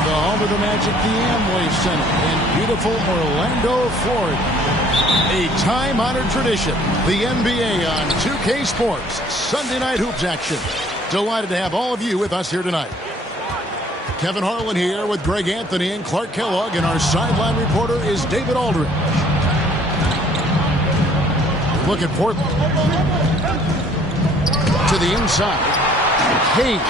The home of the Magic, the Amway Center in beautiful Orlando, Florida. A time-honored tradition, the NBA on 2K Sports Sunday Night Hoops action. Delighted to have all of you with us here tonight. Kevin Harlan here with Greg Anthony and Clark Kellogg, and our sideline reporter is David Aldridge. Look at Portland. To the inside. Hayes.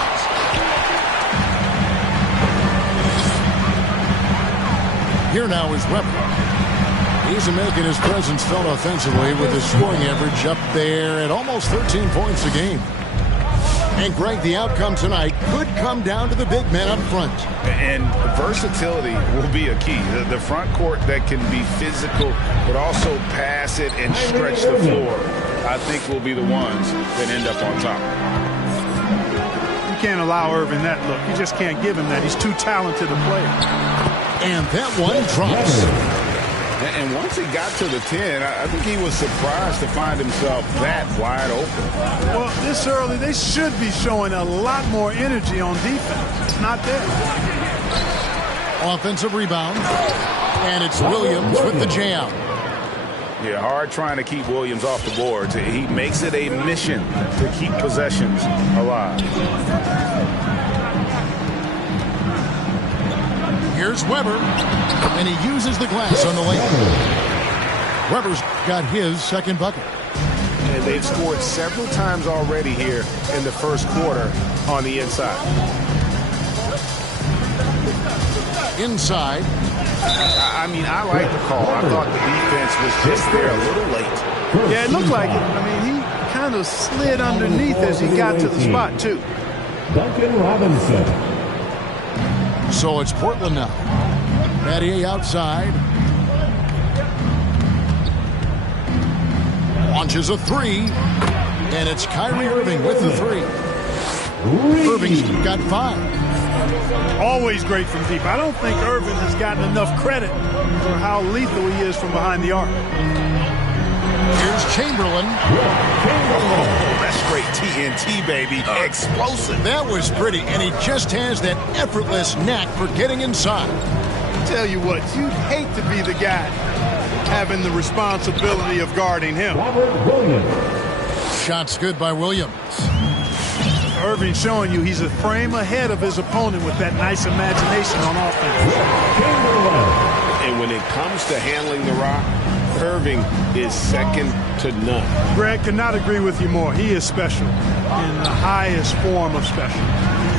Here now is Weber. He's making his presence felt offensively with his scoring average up there at almost 13 points a game. And Greg, the outcome tonight could come down to the big men up front. And versatility will be a key. The front court that can be physical but also pass it and stretch the floor, I think will be the ones that end up on top. You can't allow Irving that look. You just can't give him that. He's too talented a player. And that one drops. And once he got to the 10, I think he was surprised to find himself that wide open. Well, this early, they should be showing a lot more energy on defense. It's not there. Offensive rebound. And it's Williams with the jam. Yeah, hard trying to keep Williams off the boards. He makes it a mission to keep possessions alive. Here's Weber, and he uses the glass on the lane. Weber's got his second bucket. And they've scored several times already here in the first quarter on the inside. Inside. I mean, I like the call. I thought the defense was just there a little late. Yeah, it looked like it. I mean, he kind of slid underneath as he got to the spot, too. Duncan Robinson. So it's Portland now. Battier outside. Launches a three. And it's Kyrie Irving with the three. Irving's got 5. Always great from deep. I don't think Irving has gotten enough credit for how lethal he is from behind the arc. Here's Chamberlain. That's straight TNT, baby. Explosive. That was pretty, and he just has that effortless knack for getting inside. Tell you what, you'd hate to be the guy having the responsibility of guarding him. Shots good by Williams. Irving showing you he's a frame ahead of his opponent with that nice imagination on offense. And when it comes to handling the rock, Irving is second to none. Greg, could not agree with you more. He is special in the highest form of special.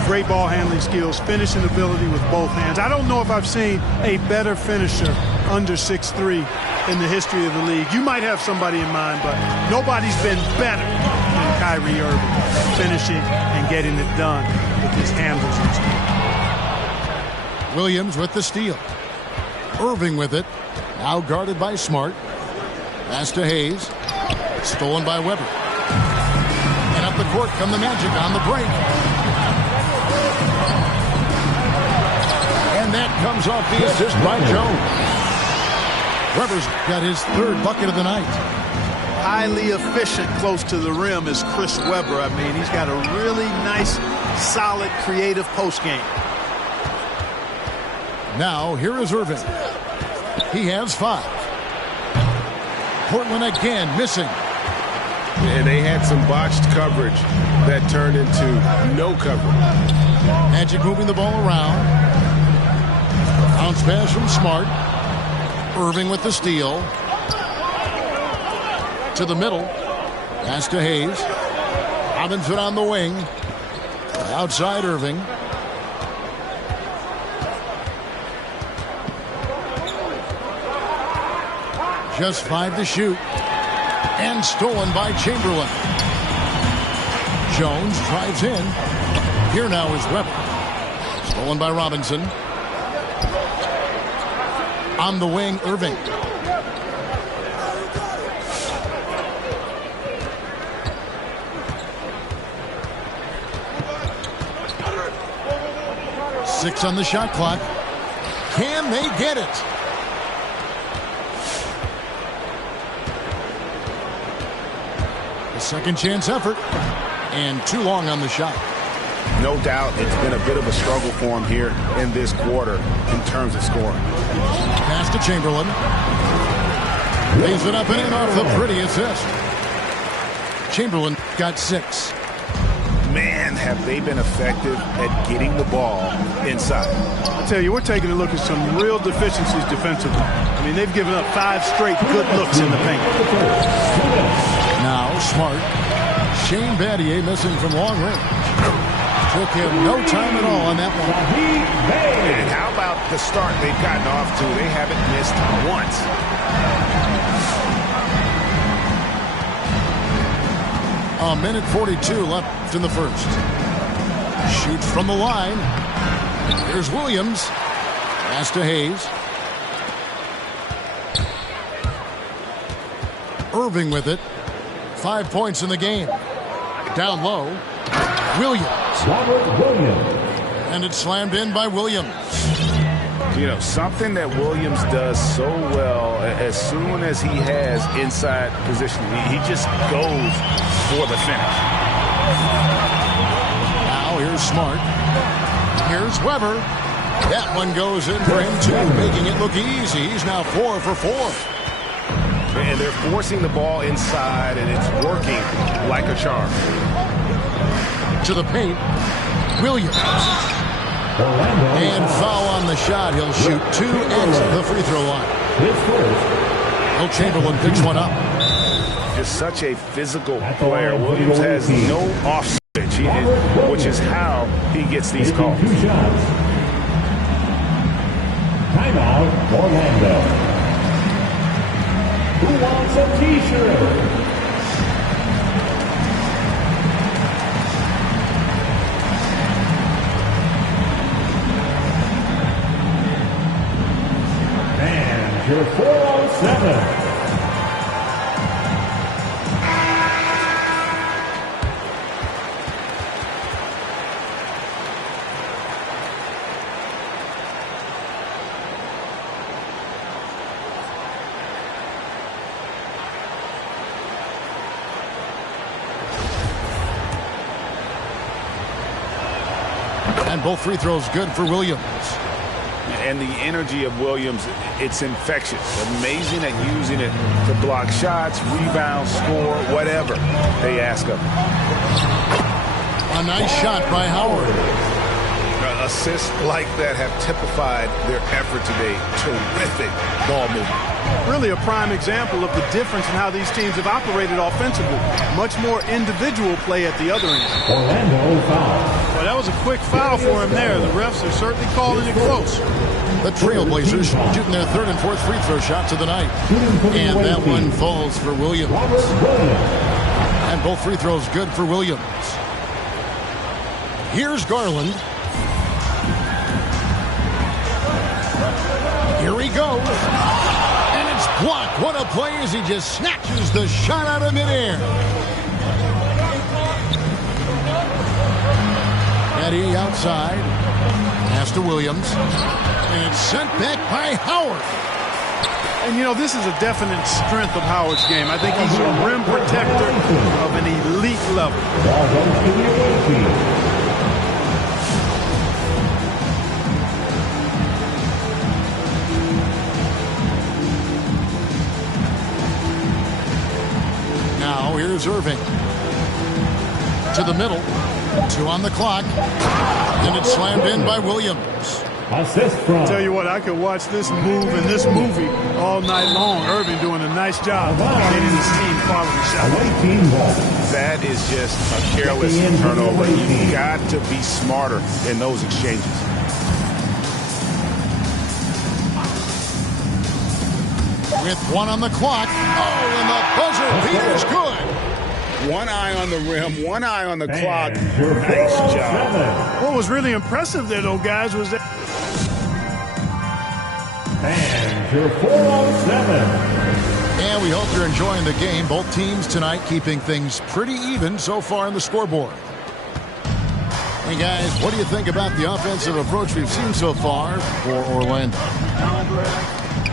Great ball handling skills, finishing ability with both hands. I don't know if I've seen a better finisher under 6'3" in the history of the league. You might have somebody in mind, but nobody's been better than Kyrie Irving, finishing and getting it done with his handles and stuff. Williams with the steal. Irving with it. Now guarded by Smart. Pass to Hayes. Stolen by Weber. And up the court come the Magic on the break. And that comes off the assist by Jones. Weber's got his 3rd bucket of the night. Highly efficient close to the rim is Chris Webber. I mean, he's got a really nice, solid, creative post game. Now, here is Irving. He has 5. Portland again missing. And they had some botched coverage that turned into no coverage. Magic moving the ball around. Bounce pass from Smart. Irving with the steal. To the middle. Pass to Hayes. Robinson on the wing. Outside Irving. Just 5 to shoot. And stolen by Chamberlain. Jones drives in. Here now is Weber. Stolen by Robinson. On the wing, Irving. Six on the shot clock. Can they get it? A second chance effort. And too long on the shot. No doubt it's been a bit of a struggle for him here in this quarter in terms of scoring. Pass to Chamberlain. Lays it up and in off the pretty assist. Chamberlain got 6. Man, have they been effective at getting the ball inside. I tell you, we're taking a look at some real deficiencies defensively. I mean, they've given up 5 straight good looks in the paint. Now Smart. Shane Battier missing from long range. Took him no time at all on that one. And how about the start they've gotten off to? They haven't missed once. A minute 42 left in the first. Shoots from the line. Here's Williams. Pass to Hayes. Irving with it. 5 points in the game. Down low. Williams. And it's slammed in by Williams. You know, something that Williams does so well, as soon as he has inside position, he just goes for the finish. Now here's Smart. Here's Weber. That one goes in for him too, making it look easy. He's now 4 for 4. And they're forcing the ball inside, and it's working like a charm. To the paint. Williams. And foul on the shot. He'll shoot 2 at the free throw line. Will Chamberlain picks one up. Just such a physical player. Williams has no off switch, which is how he gets these calls. Timeout, Orlando. Who wants a t-shirt? And your 407. And both free throws good for Williams. And the energy of Williams, it's infectious. Amazing at using it to block shots, rebound, score, whatever they ask of him. A nice shot by Howard. Assists like that have typified their effort today. Terrific ball movement. Really a prime example of the difference in how these teams have operated offensively. Much more individual play at the other end. Orlando foul. Well, that was a quick foul for him there. The refs are certainly calling it close. The Trailblazers shooting their 3rd and 4th free throw shots of the night. And that one falls for Williams. And both free throws good for Williams. Here's Garland. Here he goes. And it's blocked. What a play as he just snatches the shot out of midair. Eddie outside. Pass to Williams. And it's sent back by Howard. And, you know, this is a definite strength of Howard's game. I think he's a rim protector of an elite level. Ball goes to the away team. Now here's Irving. To the middle. 2 on the clock. And it's slammed in by Williams. Assist from. Tell you what, I could watch this move and this movie all night long. Irving doing a nice job getting his team quality shots. Away team ball. That is just a careless turnover. You've got to be smarter in those exchanges. With 1 on the clock. Oh, and the buzzer beat is good. One eye on the rim, one eye on the clock. your Nice job. What was really impressive there, though, guys, was that And your 407. And we hope you're enjoying the game. Both teams tonight keeping things pretty even so far on the scoreboard. Hey, guys, what do you think about the offensive approach we've seen so far for Orlando?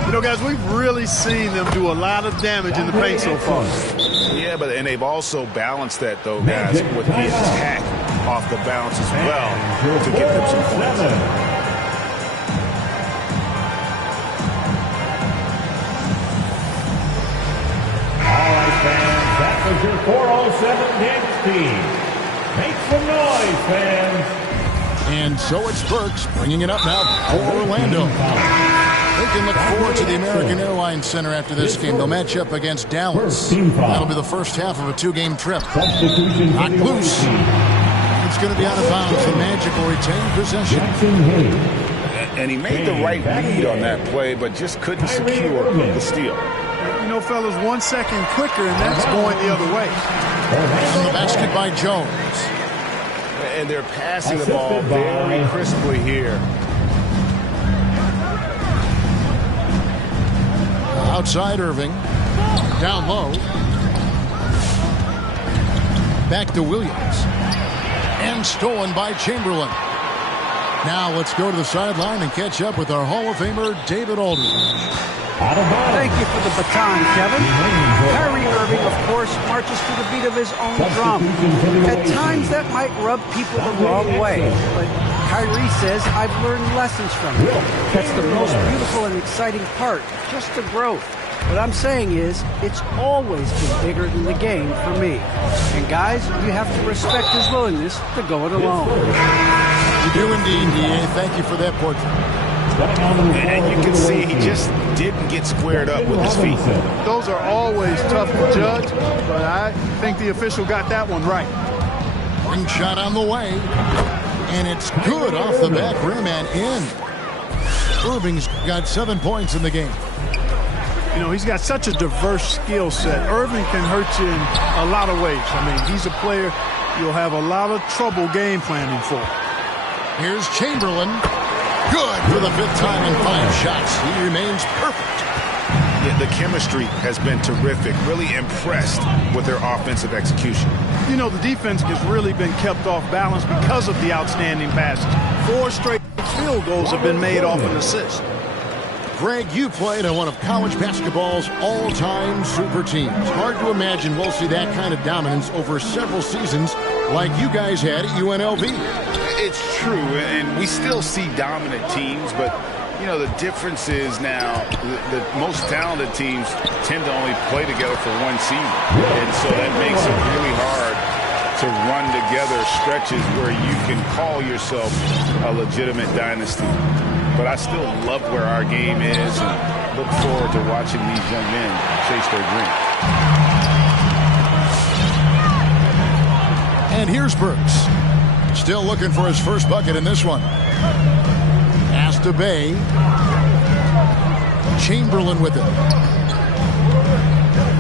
You know, guys, we've really seen them do a lot of damage in the paint so far. Yeah, and they've also balanced that, though, guys, with the attack off the bounce as well to get them some points. All right, fans, that was your 407 dance team. Make some noise, fans. And so it's Burks bringing it up now for Orlando. They can look forward to the American Airlines Center after this game. They'll match up against Dallas. That'll be the first half of a 2-game trip. Knocked loose. It's going to be out of bounds. The Magic will retain possession. And he made the right read on that play, but just couldn't secure the steal. You know, fellas, 1 second quicker, and that's going the other way. On the basket by Jones. And they're passing the ball very crisply here. Outside Irving. Down low. Back to Williams. And stolen by Chamberlain. Now let's go to the sideline and catch up with our Hall of Famer, David Aldridge. Thank you for the baton, Kevin. Kyrie Irving, of course, marches to the beat of his own drum. At times, that might rub people the wrong way. But Kyrie says, I've learned lessons from it. That's the most beautiful and exciting part, just the growth. What I'm saying is, it's always been bigger than the game for me. And guys, you have to respect his willingness to go it alone. You do indeed, D.A. Thank you for that portrait. And you can see he just didn't get squared up with his feet. Those are always tough to judge, but I think the official got that one right. Ring shot on the way. And it's good off the back rim and in. Irving's got 7 points in the game. You know, he's got such a diverse skill set. Irving can hurt you in a lot of ways. I mean, he's a player you'll have a lot of trouble game planning for. Here's Chamberlain. Good for the 5th time in 5 shots. He remains perfect. Yeah, the chemistry has been terrific. Really impressed with their offensive execution. You know, the defense has really been kept off balance because of the outstanding passes. 4 straight field goals have been made off an assist. Greg, you played on one of college basketball's all-time super teams. Hard to imagine we'll see that kind of dominance over several seasons like you guys had at UNLV. It's true, and we still see dominant teams, but, you know, the difference is now the most talented teams tend to only play together for one season. And so that makes it really hard to run together stretches where you can call yourself a legitimate dynasty. But I still love where our game is and look forward to watching these young men chase their dream. And here's Burks. Still looking for his first bucket in this one. Pass to Bay. Chamberlain with it.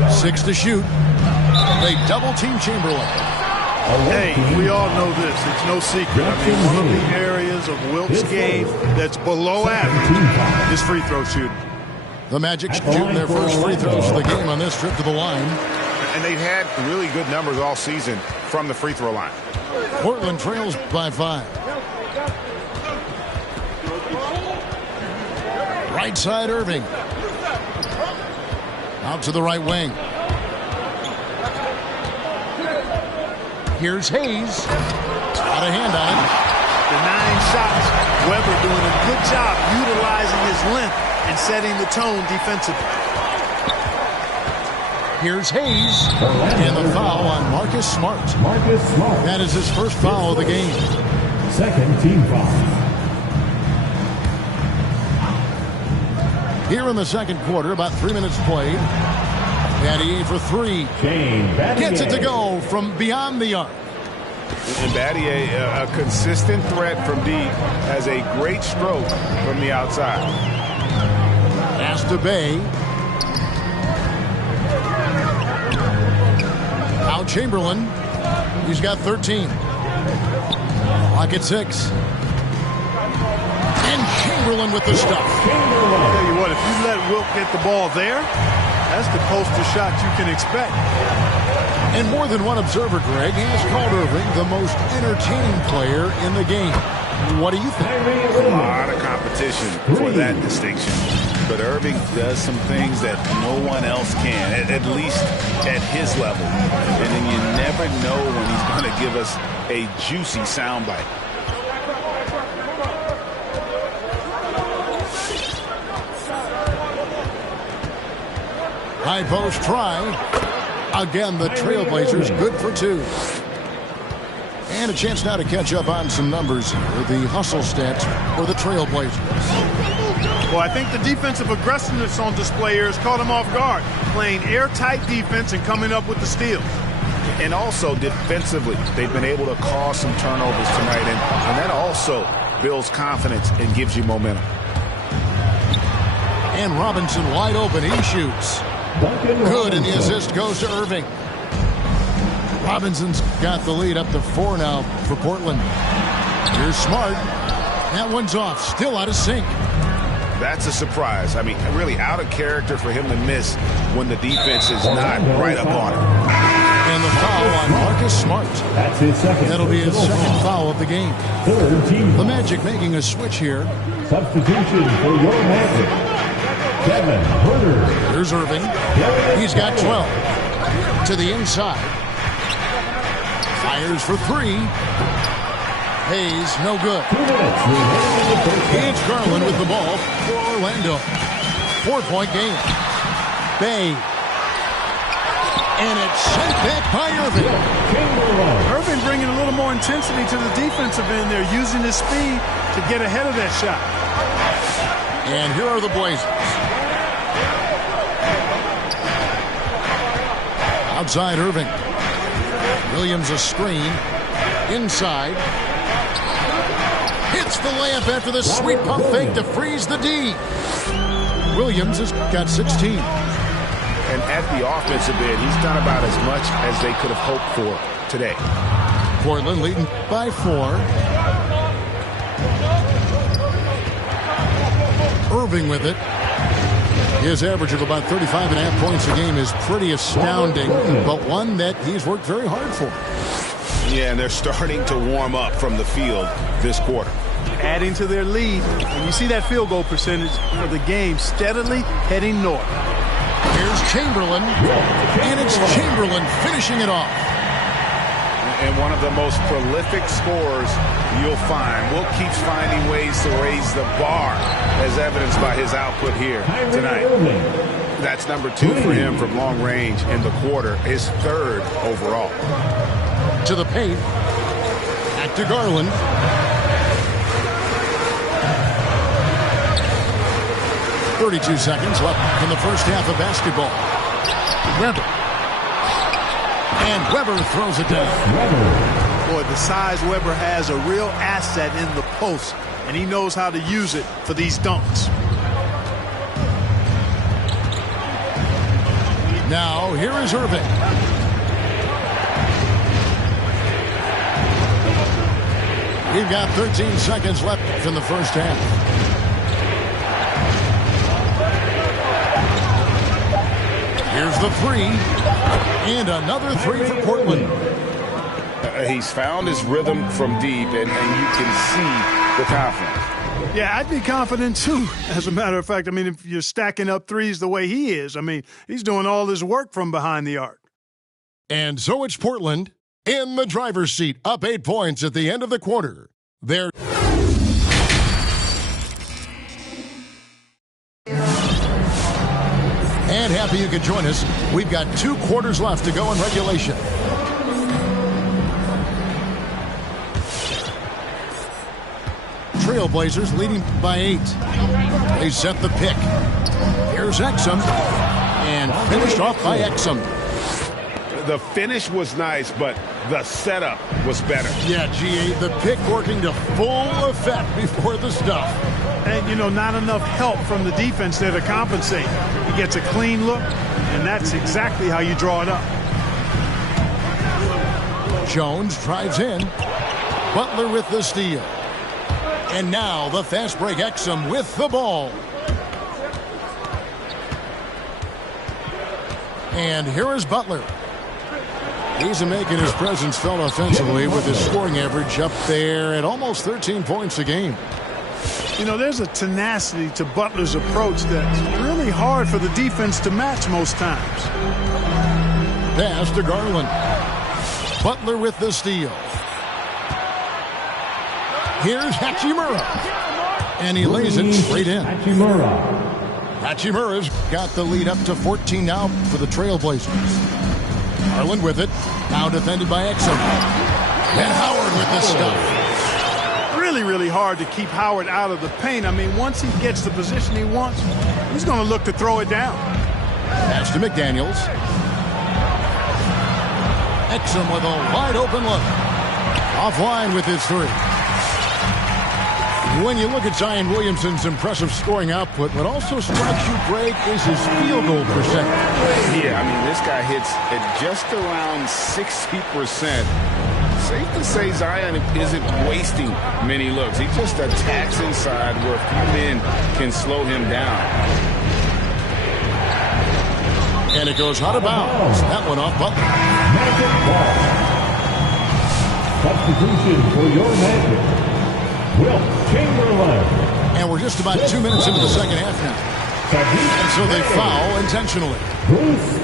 6 to shoot. They double-team Chamberlain. Hey, we all know this. It's no secret. I mean, one of the areas of Wilt's game that's below average is free throw shooting. The Magic shooting their first free throws of the game on this trip to the line. And they've had really good numbers all season from the free throw line. Portland trails by 5. Right side Irving. Out to the right wing. Here's Hayes. Got a hand on it. The 9 shots. Weber doing a good job utilizing his length and setting the tone defensively. Here's Hayes. And the foul on Marcus Smart. That is his first foul of the game. Second team foul. Here in the second quarter, about 3 minutes played. Battier for 3. Gets it to go from beyond the arc. And Battier, a consistent threat from deep, has a great stroke from the outside. Pass to Bay. Now Chamberlain. He's got 13. Clock at 6. And Chamberlain with the stuff. I'll tell you what, if you let Wilt get the ball there, that's the poster shot you can expect. And more than one observer, Greg, has called Irving the most entertaining player in the game. What do you think? A lot of competition for that distinction. But Irving does some things that no one else can, at least at his level. And then you never know when he's going to give us a juicy soundbite. High post try. Again, the Trailblazers good for 2. And a chance now to catch up on some numbers here. The hustle stats for the Trailblazers. Well, I think the defensive aggressiveness on display here has caught them off guard. Playing airtight defense and coming up with the steals. And also defensively, they've been able to cause some turnovers tonight. And that also builds confidence and gives you momentum. And Robinson wide open. He shoots. Good, and the assist goes to Irving. Robinson's got the lead up to 4 now for Portland. Here's Smart. That one's off. Still out of sync. That's a surprise. I mean, really out of character for him to miss when the defense is not right up on him. And the foul on Marcus Smart. That's his second. That'll be his second foul of the game. Third team. The Magic making a switch here. Substitution for your Magic. Kevin Huerter. Here's Irving. He's got 12. To the inside. Fires for 3. Hayes, no good. It's Garland with the ball for Orlando. 4-point game. Bay. And it's sent back by Irving. Irving bringing a little more intensity to the defensive end there, using his speed to get ahead of that shot. And here are the Blazers. Outside Irving. Williams a screen. Inside. Hits the layup after the sweet pump fake to freeze the D. Williams has got 16. And at the offensive end, he's done about as much as they could have hoped for today. Portland leading by 4. Irving with it. His average of about 35.5 points a game is pretty astounding, but one that he's worked very hard for. Yeah, and they're starting to warm up from the field this quarter. Adding to their lead, and you see that field goal percentage for the game steadily heading north. Here's Chamberlain, and it's Chamberlain finishing it off. And one of the most prolific scorers you'll find. Wilt keeps finding ways to raise the bar, as evidenced by his output here tonight. That's number 2 for him from long range in the quarter, his 3rd overall. To the paint. Back to Garland. .32 seconds left in the first half of basketball. Weber. And Weber throws it down. Boy, the size Weber has, a real asset in the post, and he knows how to use it for these dunks. Now, here is Irving. We've got 13 seconds left in the first half. Here's the 3. And another 3 for Portland. He's found his rhythm from deep, and you can see the confidence. Yeah, I'd be confident, too. As a matter of fact, I mean, if you're stacking up threes the way he is, I mean, he's doing all his work from behind the arc. And so it's Portland in the driver's seat, up 8 points at the end of the quarter. They're and happy you could join us. We've got 2 quarters left to go in regulation. Trailblazers leading by 8. They set the pick. Here's Exum. And finished off by Exum. The finish was nice, but the setup was better. Yeah, GA, the pick working to full effect before the stuff. And, you know, not enough help from the defense there to compensate. He gets a clean look, and that's exactly how you draw it up. Jones drives in. Butler with the steal. And now the fast break Exum with the ball. And here is Butler. He's making his presence felt offensively with his scoring average up there at almost 13 points a game. You know, there's a tenacity to Butler's approach that's really hard for the defense to match most times. Pass to Garland. Butler with the steal. Here's Hachimura. And he lays it straight in. Hachimura's got the lead up to 14 now for the Trailblazers. Garland with it. Now defended by Exum. And Howard with the stuff. Really hard to keep Howard out of the paint. I mean, once he gets the position he wants, he's going to look to throw it down. Pass to McDaniels. Exum with a wide open look. Offline with his three. When you look at Zion Williamson's impressive scoring output, what also strikes you, Greg, is his field goal percentage. Yeah, I mean, this guy hits at just around 60%. Safe to say Zion isn't wasting many looks. He just attacks inside where a few men can slow him down. And it goes out of bounds. That one off Butler. Magic ball. Substitution for your Magic. Will Chamberlain. And we're just about 2 minutes into the second half now. And so they foul intentionally.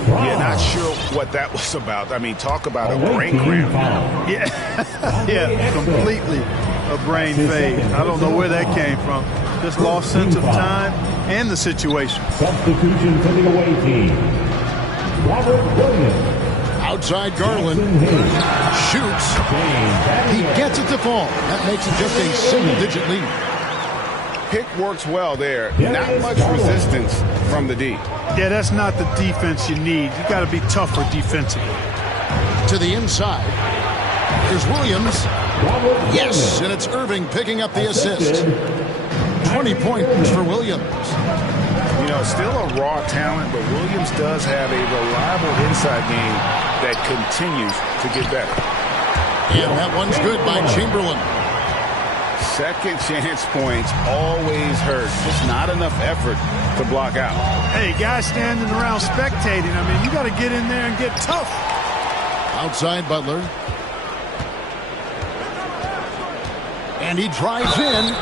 Yeah, not sure what that was about. I mean, talk about a brain cramp. Yeah, completely a brain fade. I don't know where that came from. Just lost sense of time and the situation. Substitution for the away team. Robert Williams. Outside Garland. Shoots. He gets it to fall. That makes it just a single-digit lead. Pick works well there. Not much resistance from the D. Yeah, that's not the defense you need. You got to be tougher defensively. To the inside. Here's Williams. Yes, and it's Irving picking up the assist. 20 points for Williams. You know, still a raw talent, but Williams does have a reliable inside game that continues to get better. And that one's good by Chamberlain. Second chance points always hurt. Just not enough effort to block out. Hey, guys standing around spectating. I mean, you got to get in there and get tough. Outside Butler. And he drives in.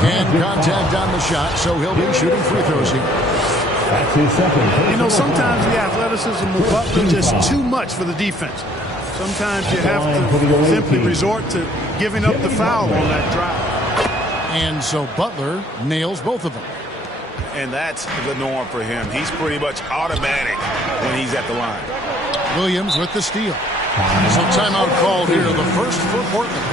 And contact on the shot, so he'll be shooting free throws here. That's his second. You know, sometimes the athleticism of Butler is just too much for the defense. Sometimes you have to simply resort to giving up the foul on that drive. And so Butler nails both of them. And that's the norm for him. He's pretty much automatic when he's at the line. Williams with the steal. So timeout called here, the first for Portland.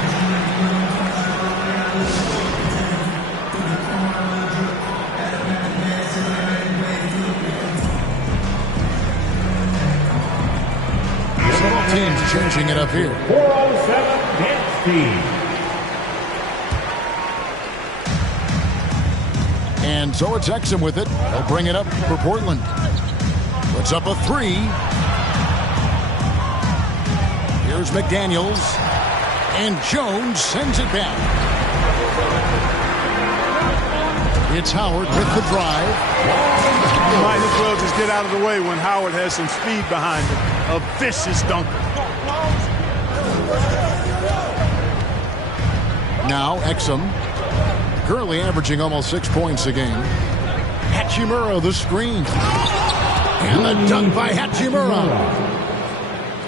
Teams changing it up here. 407 dance team. And so it's Exum with it. He'll bring it up for Portland. Puts up a three. Here's McDaniels. And Jones sends it back. It's Howard with the drive. You might as well just get out of the way when Howard has some speed behind him. A vicious dunker. Now Exum. Currently averaging almost 6 points a game. Hachimura the screen. And the dunk by Hachimura.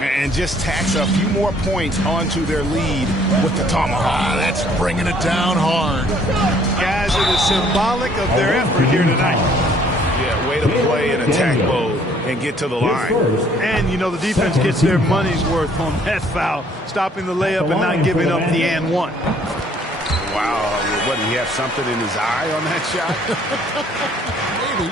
And just tacks a few more points onto their lead with the tomahawk. That's bringing it down hard. Guys, it is symbolic of their effort here tonight. Yeah, way to play in attack mode and get to the line. And, you know, the defense gets their money's worth on that foul, stopping the layup and not giving up the and one. Wow, what, did he have something in his eye on that shot? Maybe.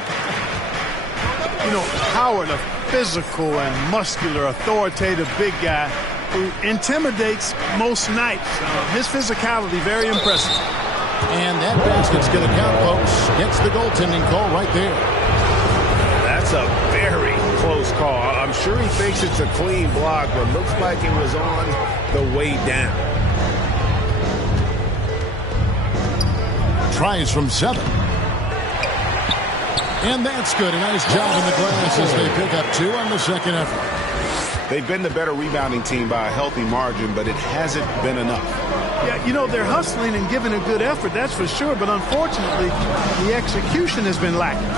You know, Howard, a physical and muscular, authoritative big guy who intimidates most nights. His physicality, very impressive. And that basket's going to count, folks. Gets the goaltending call right there. That's a very close call. I I'm sure he thinks it's a clean block, but looks like it was on the way down. Tries from 7. And that's good. A nice job in the glass as they pick up 2 on the second effort. They've been the better rebounding team by a healthy margin, but it hasn't been enough. Yeah, you know, they're hustling and giving a good effort, that's for sure. But unfortunately, the execution has been lacking.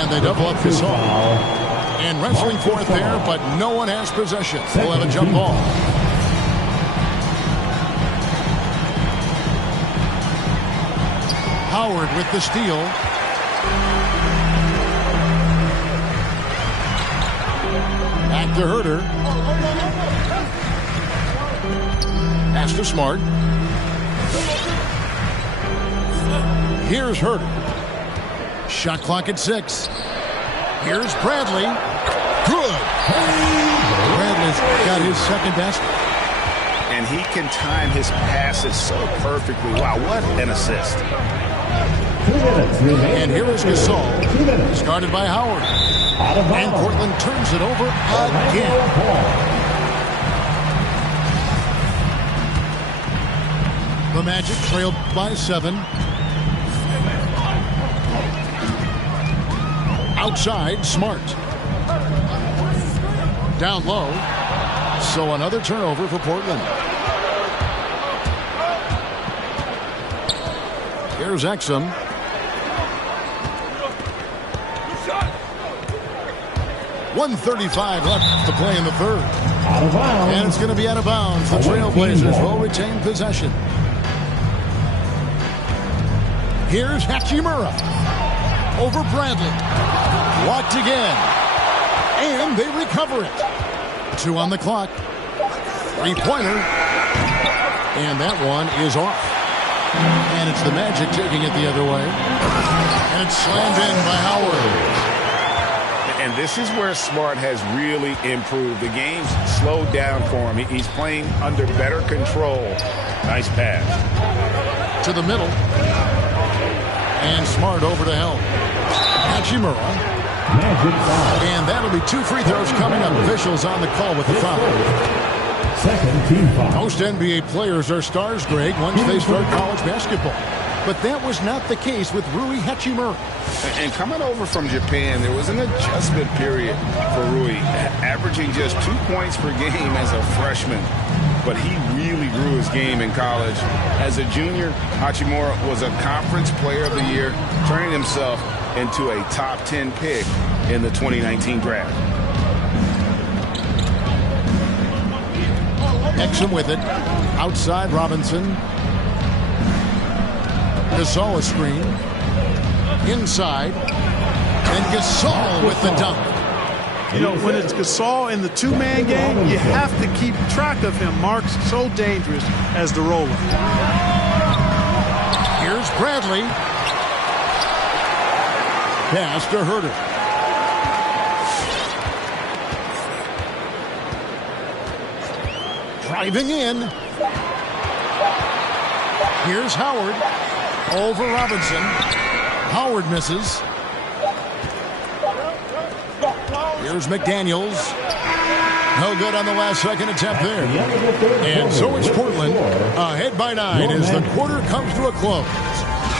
And they double up Gasol. And wrestling for it there, but no one has possession. We'll have a jump ball. Howard with the steal. Back to Herter. Pass to Smart. Here's Herter. Shot clock at 6. Here's Bradley. Good. Bradley's got his second basket. And he can time his passes so perfectly. Wow, what an assist. And here is Gasol. Started by Howard. And Portland turns it over again. The Magic trailed by 7. Outside, Smart. Down low. So another turnover for Portland. Here's Exum. .135 left to play in the third. Out of bounds. And it's going to be out of bounds. The Trailblazers will retain possession. Here's Hachimura. Over Bradley. Blocked again. And they recover it. 2 on the clock. 3-pointer. And that one is off. And it's the Magic taking it the other way. And it's slammed in by Howard. And this is where Smart has really improved. The game's slowed down for him. He's playing under better control. Nice pass. To the middle. And Smart over to help. Hachimura. And that'll be 2 free throws coming up. Officials on the call with the foul. Second team foul. Most NBA players are stars, Greg, once they start college basketball. But that was not the case with Rui Hachimura. And coming over from Japan, there was an adjustment period for Rui, averaging just 2 points per game as a freshman. But he really grew his game in college. As a junior, Hachimura was a Conference Player of the Year, turning himself into a top 10 pick in the 2019 draft. Exum with it. Outside Robinson. Gasol a screen. Inside. And Gasol with the dunk. You know, when it's Gasol in the 2-man game, you have to keep track of him. Mark's so dangerous as the roller. Here's Bradley. Pass to Herter. Driving in. Here's Howard. Over Robinson. Howard misses. Here's McDaniels. No good on the last second attempt there. And so it's Portland ahead by 9 as the quarter comes to a close.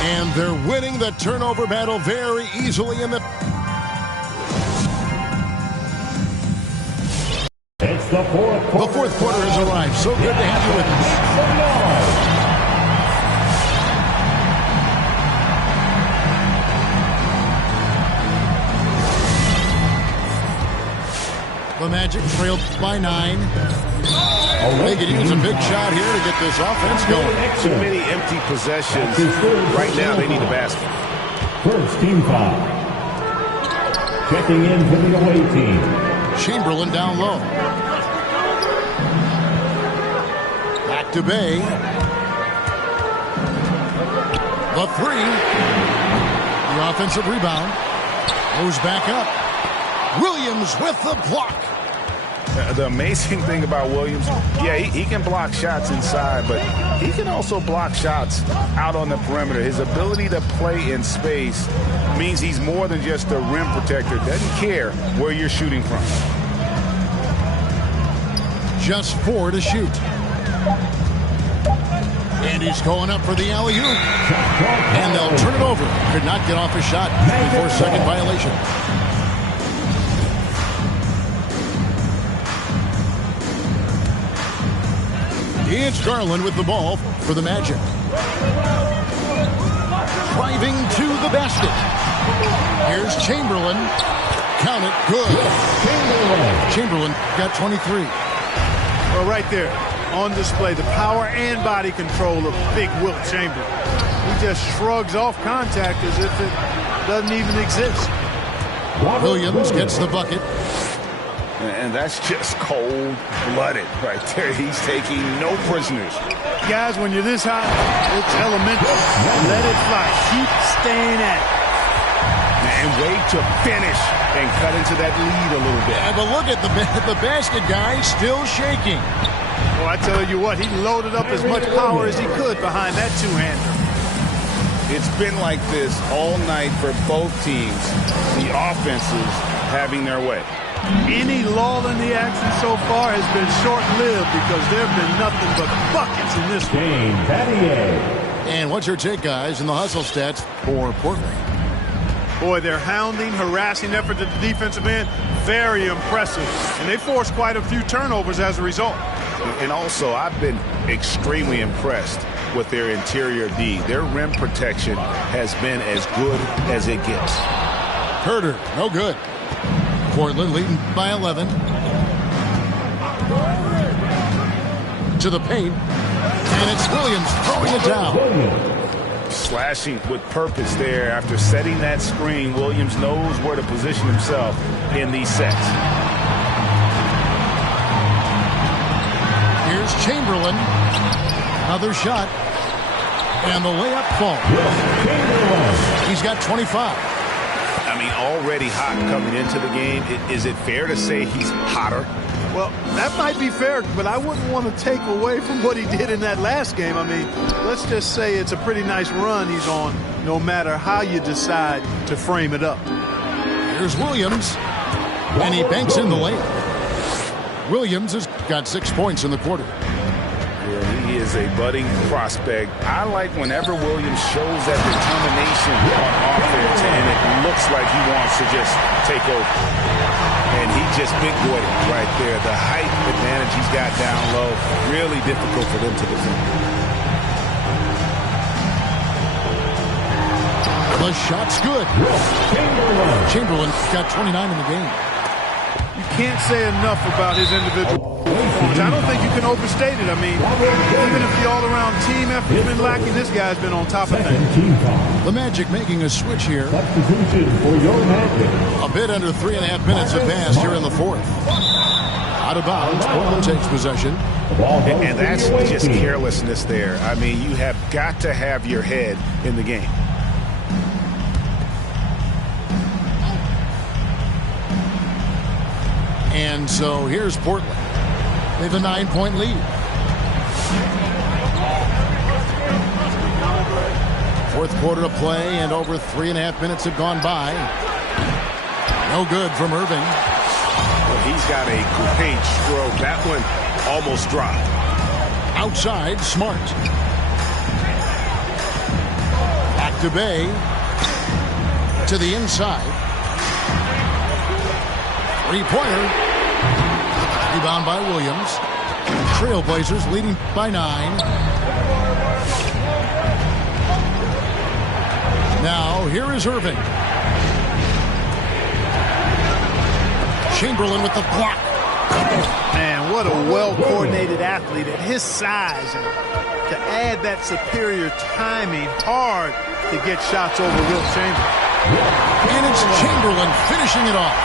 And they're winning the turnover battle very easily in the... It's the fourth quarter. The fourth quarter has arrived. So good to have you with us. The Magic trailed by 9. They could use a big shot here to get this offense going. Too many empty possessions. Right now, they need a basket. First team foul. Checking in for the away team. Chamberlain down low. Back to Bay. The 3. The offensive rebound. Goes back up. Williams with the block. The amazing thing about Williams, yeah, he can block shots inside, but he can also block shots out on the perimeter. His ability to play in space means he's more than just a rim protector. Doesn't care where you're shooting from. just 4 to shoot. And he's going up for the alley-oop. And they'll turn it over. Could not get off a shot before second violation. It's Garland with the ball for the Magic. Driving to the basket. Here's Chamberlain. Count it. Good. Chamberlain got 23. Well, right there on display, the power and body control of big Wilt Chamberlain. He just shrugs off contact as if it doesn't even exist. Williams gets the bucket. And that's just cold-blooded right there. He's taking no prisoners. Guys, when you're this hot, it's elemental. Let it fly. Keep staying at it. And wait to finish and cut into that lead a little bit. Yeah, but look at the basket guy still shaking. Well, I tell you what, he loaded up as much power as he could behind that two-hander. It's been like this all night for both teams. The offenses having their way. Any lull in the action so far has been short-lived because there have been nothing but buckets in this game. And what's your take, guys, in the hustle stats for Portland? Boy, their hounding, harassing effort at the defensive end, very impressive. And they forced quite a few turnovers as a result. And also, I've been extremely impressed with their interior D. Their rim protection has been as good as it gets. Herter, no good. Portland leading by 11. To the paint. And it's Williams throwing it down. Slashing with purpose there. After setting that screen, Williams knows where to position himself in these sets. Here's Chamberlain. Another shot. And the layup falls. He's got 25. I mean, already hot coming into the game. Is it fair to say he's hotter? Well, that might be fair, but I wouldn't want to take away from what he did in that last game. I mean, let's just say it's a pretty nice run he's on, no matter how you decide to frame it up. Here's Williams, and he banks in the layup. Williams has got 6 points in the quarter. Yeah, he is a budding prospect. I like whenever Williams shows that determination on offense, and it looks like he wants to just take over. And he just big-boyed it right there. The height advantage he's got down low, really difficult for them to defend. The shot's good. Chamberlain got 29 in the game. You can't say enough about his individual performance. I don't think you can overstate it. I mean, even if the all-around team effort's been lacking, this guy's been on top of things. The Magic making a switch here. Substitution for your Magic. A bit under 3.5 minutes have passed here in the fourth. Out of bounds, Portland takes possession. And that's just carelessness there. I mean, you have got to have your head in the game. And so here's Portland. They have a 9-point lead. Fourth quarter of play, and over 3.5 minutes have gone by. No good from Irving. Well, he's got a great stroke. That one almost dropped. Outside, Smart. Back to Bay. To the inside. Three-pointer. Rebound by Williams. Trailblazers leading by 9. Now, here is Irving. Chamberlain with the block. Man, what a well-coordinated athlete at his size. And to add that superior timing, hard to get shots over Wilt Chamberlain. And it's Chamberlain finishing it off.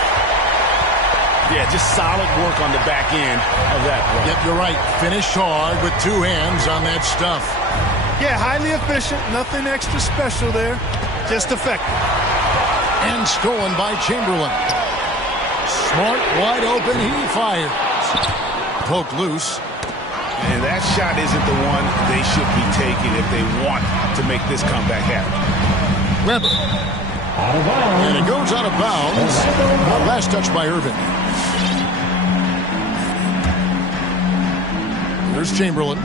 Yeah, just solid work on the back end of that run. Yep, you're right. Finished hard with 2 hands on that stuff. Yeah, highly efficient. Nothing extra special there. Just effective. And stolen by Chamberlain. Smart, wide open. He fires. Poke loose. And that shot isn't the one they should be taking if they want to make this comeback happen. Weber. And it goes out of bounds. Last touch by Irving. Here's Chamberlain.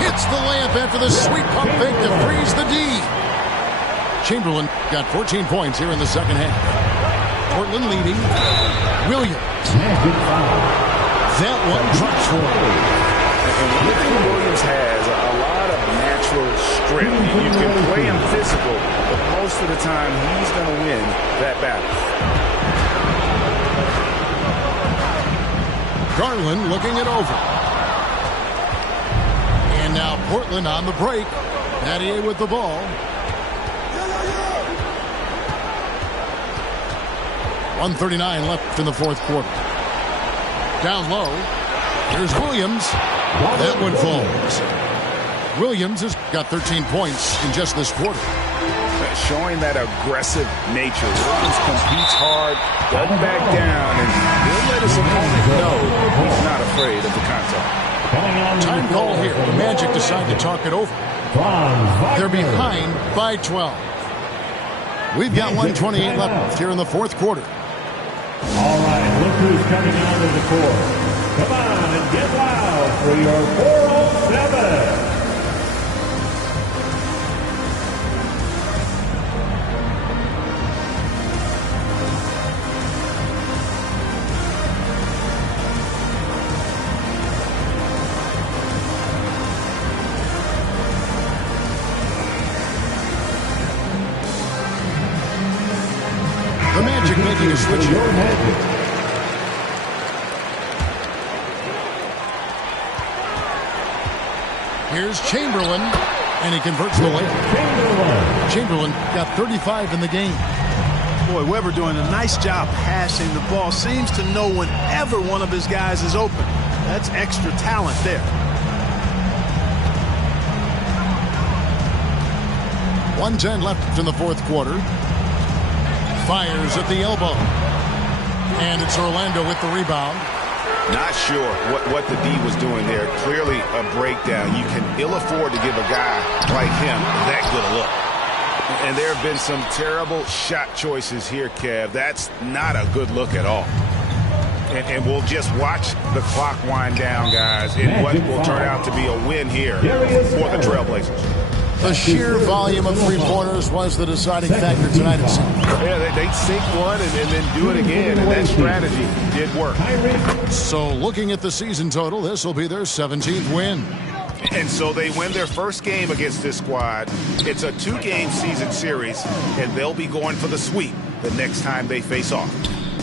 Hits the layup after the sweet pump fake to freeze the D. Chamberlain got 14 points here in the second half. Portland leading. Williams. That one drops for him. And one thing Williams has a lot of natural strength. You can play him physical, but most of the time he's going to win that battle. Garland looking it over. And now Portland on the break. Nattier with the ball. .139 left in the fourth quarter. Down low. Here's Williams. That one falls. Williams has got 13 points in just this quarter. Showing that aggressive nature. Williams competes hard, doesn't back down, and he'll let his opponent know he's not afraid of the contact. Time call here. The Magic decide to talk it over. They're behind by 12. We've got 1:28 left here in the fourth quarter. All right, look who's coming onto the court. Come on and get loud for your 407. The Magic making a switch here. Here's Chamberlain, and he converts the layup. Chamberlain got 35 in the game. Boy, Weber doing a nice job passing the ball. Seems to know whenever one of his guys is open. That's extra talent there. 1:10 left in the fourth quarter. Fires at the elbow. And it's Orlando with the rebound. Not sure what the D was doing there. Clearly a breakdown. You can ill afford to give a guy like him that good a look. And there have been some terrible shot choices here, Kev. That's not a good look at all. And we'll just watch the clock wind down, guys, in what will turn out to be a win here for the Trailblazers. The sheer volume of three-pointers was the deciding factor tonight, it seemed. Yeah, they sink one and then do it again, and that strategy did work. So looking at the season total, this will be their 17th win. And so they win their first game against this squad. It's a 2-game season series, and they'll be going for the sweep the next time they face off.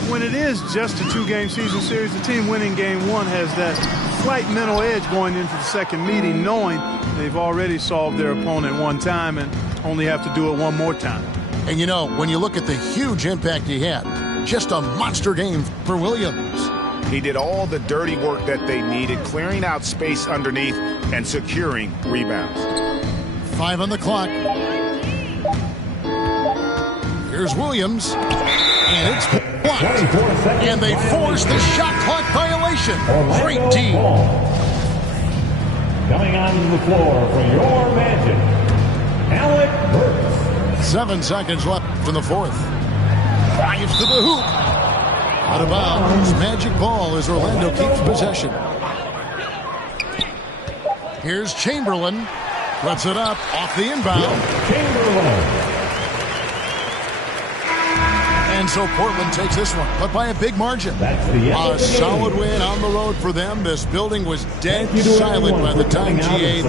When it is just a 2-game season series, the team winning game one has that slight mental edge going into the second meeting, knowing they've already solved their opponent one time and only have to do it one more time. And you know, when you look at the huge impact he had, just a monster game for Williams. He did all the dirty work that they needed, clearing out space underneath and securing rebounds. 5 on the clock. Here's Williams. And it's blocked. And they force the shot clock violation. Great D. Coming onto the floor for your Magic, Alec Burks. 7 seconds left in the fourth. Drives to the hoop. Out of bounds. Magic ball as Orlando keeps possession. Here's Chamberlain. Puts it up off the inbound. Chamberlain. And so Portland takes this one, but by a big margin. A solid win on the road for them. This building was dead silent by the time GA